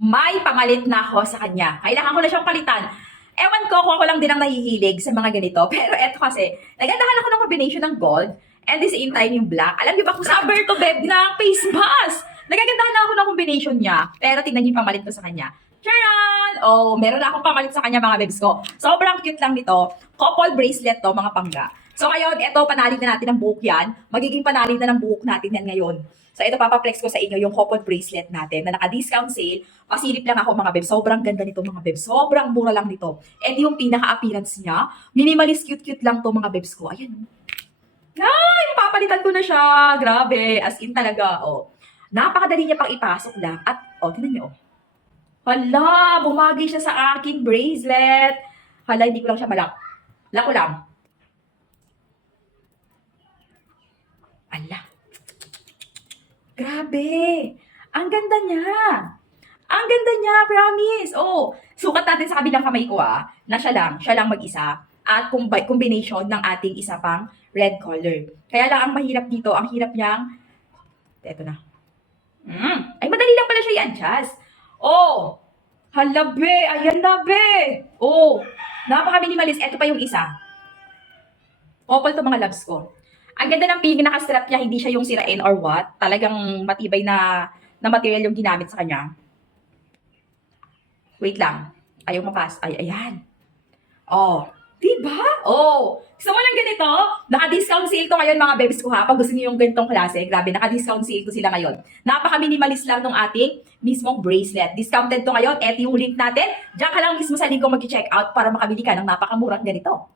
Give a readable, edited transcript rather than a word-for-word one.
may pamalit na ako sa kanya. Kailangan ko na siyang palitan. Ewan ko kung ako lang din ang nahihilig sa mga ganito. Pero eto kasi, nagandahan ako ng combination ng gold and the same time yung black. Alam niyo ba kung sa Berto Beb na face mask? Nagagandahan na ako ng combination niya. Pero tingnan niyo yung pamalit ko sa kanya. Charan! Oh, meron na akong pamalit sa kanya mga bebs ko. Sobrang cute lang nito. Couple bracelet to mga pangga. So ngayon, eto, panalid na natin ang buhok yan. Magiging panalid na ng buhok natin yan ngayon. So ito, papaplex ko sa inyo yung couple bracelet natin na naka-discount sale. Pasilip lang ako mga bebs. Sobrang ganda nito mga bebs. Sobrang mura lang nito. And yung pinaka-appearance niya, minimalist cute-cute lang to mga bebs ko. Ayan. Ay, papalitan ko na siya. Grabe. As in talaga, oh. Napakadali niya pang ipasok lang. At, oh, tingnan niyo, oh. Hala, bumagi siya sa aking bracelet. Hala, hindi ko lang siya malak. Lako lang. Ala. Grabe. Ang ganda niya. Ang ganda niya, promise. Oh, sukat natin sa kabilang kamay ko na siya lang mag-isa. At combination ng ating isa pang red color. Kaya lang ang mahirap dito, ang hirap niyang, eto na. Ay, madali lang pala siya i-adjust. Oh, hala be, ayan na be. Oh, napaka-minimalist. Ito pa yung isa. Couple to mga loves ko. Ang ganda ng pinaka-strap niya, hindi siya yung sirain or what. Talagang matibay na material yung ginamit sa kanya. Wait lang. Ayaw makas. Ay, ayan. Oh, diba? Oh, gusto mo lang ganito? Naka-discount sale to ngayon mga bebes ko ha. Pag gusto niyo yung ganitong klase, grabe, naka-discount sale to sila ngayon. Napaka-minimalist lang ng ating mismong bracelet. Discounted to ngayon. Eto yung link natin. Diyan ka lang mismo sa link ko mag-check out para makabili ka ng napakamurang ganito.